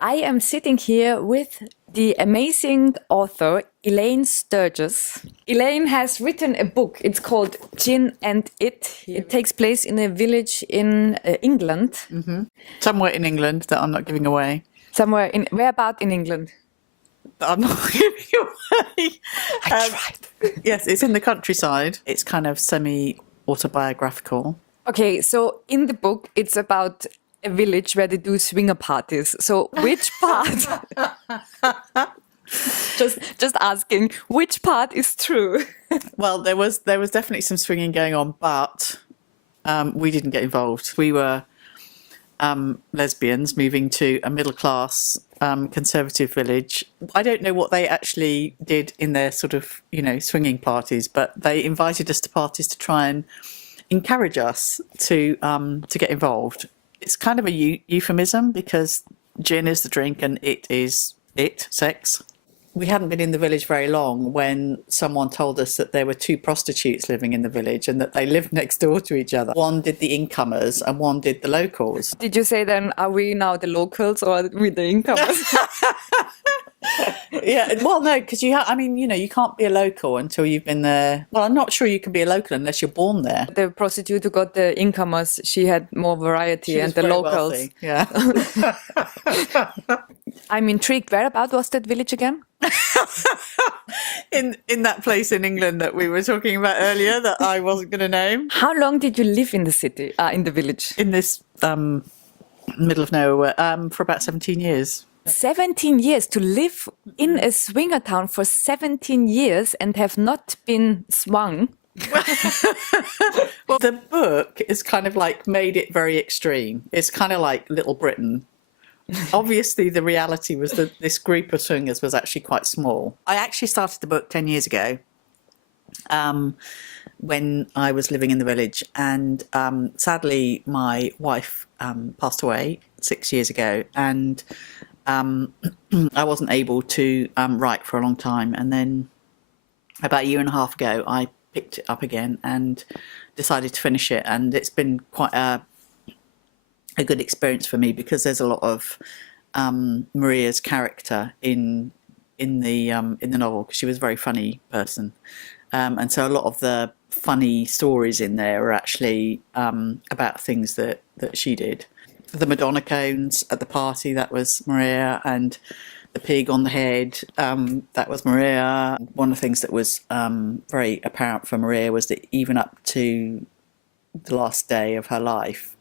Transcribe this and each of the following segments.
I am sitting here with the amazing author Elaine Sturgess. Elaine has written a book. It's called Gin and It. It takes place in a village in England. Mm-hmm. Somewhere in England that I'm not giving away. Somewhere in, where about in England? That I'm not giving away. I tried. Yes, it's in the countryside. It's kind of semi-autobiographical. Okay, so in the book, it's about a village where they do swinger parties. So which part? just asking, which part is true? Well, there was definitely some swinging going on, but we didn't get involved. We were lesbians moving to a middle-class conservative village. I don't know what they actually did in their sort of, swinging parties, but they invited us to parties to try and encourage us to get involved. It's kind of a euphemism because gin is the drink and it is sex. We hadn't been in the village very long when someone told us that there were two prostitutes living in the village and that they lived next door to each other. One did the incomers and one did the locals. Did you say then, are we now the locals or are we the incomers? Yeah, well, no, because you can't be a local until you've been there. Well, I'm not sure you can be a local unless you're born there. The prostitute who got the incomers, she had more variety, and the locals. Wealthy. Yeah. I'm intrigued. Whereabout was that village again? in that place in England that we were talking about earlier that I wasn't going to name. How long did you live in the city, in the village? In this middle of nowhere for about 17 years. 17 years to live in a swinger town for 17 years and have not been swung. Well, the book is kind of like made it very extreme. It's kind of like Little Britain. Obviously, the reality was that this group of swingers was actually quite small. I actually started the book 10 years ago when I was living in the village. And sadly, my wife passed away 6 years ago. And I wasn't able to write for a long time. And then about a year and a half ago, I picked it up again and decided to finish it. And it's been quite a good experience for me because there's a lot of Maria's character in the novel because she was a very funny person, and so a lot of the funny stories in there are actually about things that she did. The Madonna cones at the party, that was Maria, and the pig on the head, that was Maria. One of the things that was very apparent for Maria was that even up to the last day of her life,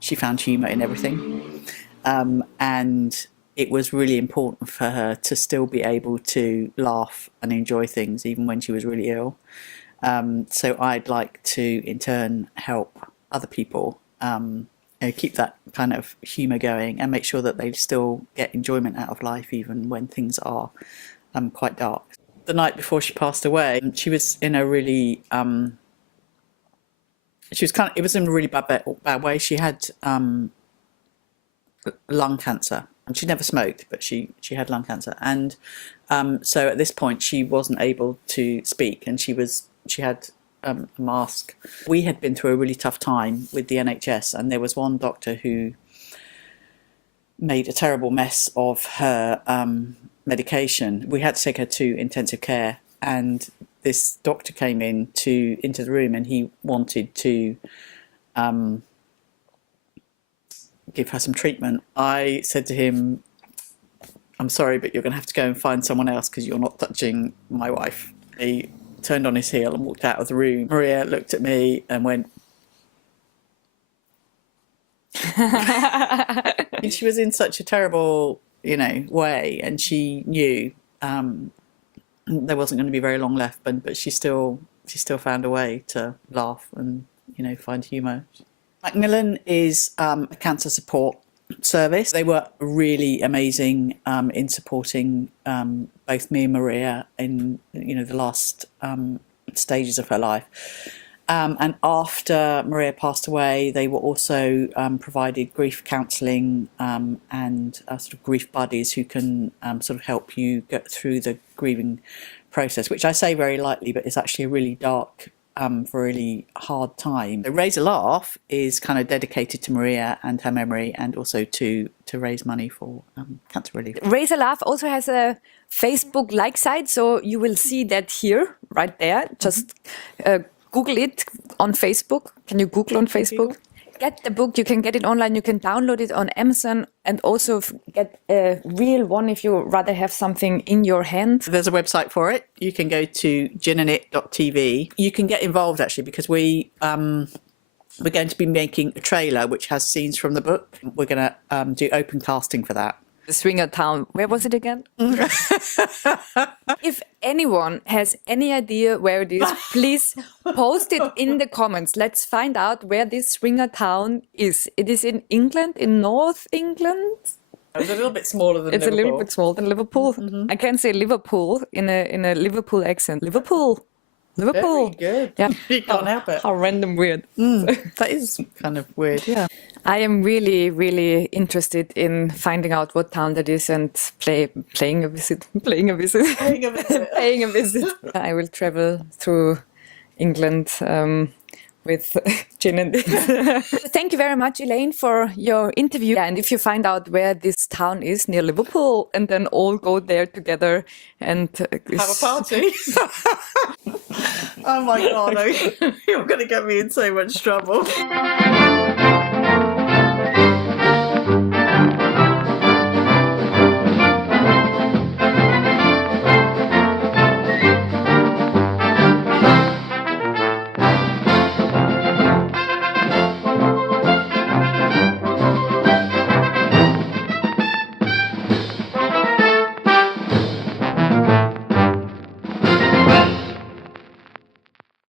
she found humour in everything, and it was really important for her to still be able to laugh and enjoy things even when she was really ill. So I'd like to in turn help other people keep that kind of humour going and make sure that they still get enjoyment out of life even when things are quite dark. The night before she passed away, she was in a really it was in a really bad way. She had lung cancer, and she never smoked, but she had lung cancer, and so at this point she wasn't able to speak, and she had a mask. We had been through a really tough time with the NHS, and there was one doctor who made a terrible mess of her medication. We had to take her to intensive care, and this doctor came into the room, and he wanted to give her some treatment. I said to him, "I'm sorry, but you're going to have to go and find someone else because you're not touching my wife." He turned on his heel and walked out of the room. Maria looked at me and went, and she was in such a terrible, way, and she knew there wasn't going to be very long left, but she still found a way to laugh and find humour. Macmillan is a cancer support service. They were really amazing in supporting both me and Maria in the last stages of her life. And after Maria passed away, they were also provided grief counselling and sort of grief buddies who can sort of help you get through the grieving process, which I say very lightly, but it's actually a really dark for a really hard time. So Raise a Laugh is kind of dedicated to Maria and her memory, and also to raise money for cancer relief. Raise a Laugh also has a Facebook like site, so you will see that here, right there. Just Google it on Facebook. Can you Google on Facebook? Get the book. You can get it online. You can download it on Amazon, and also get a real one if you rather have something in your hand. There's a website for it. You can go to ginandit.tv. You can get involved actually, because we're going to be making a trailer which has scenes from the book. We're going to do open casting for that. The Swinger Town. Where was it again? If anyone has any idea where it is, please post it in the comments. Let's find out where this Swinger Town is. It is in England, in North England. It's a little bit smaller than It's Liverpool. a little bit smaller than Liverpool. I can say Liverpool in a Liverpool accent. Liverpool. Liverpool. Very good. Yeah. You can't help it. How random weird. That is kind of weird, yeah. I am really, really interested in finding out what town that is and paying a visit. Paying a visit. Paying a visit. I will travel through England with gin and it. Thank you very much, Elaine, for your interview. And if you find out where this town is near Liverpool, and then all go there together and have a party. Oh my God, you're going to get me in so much trouble.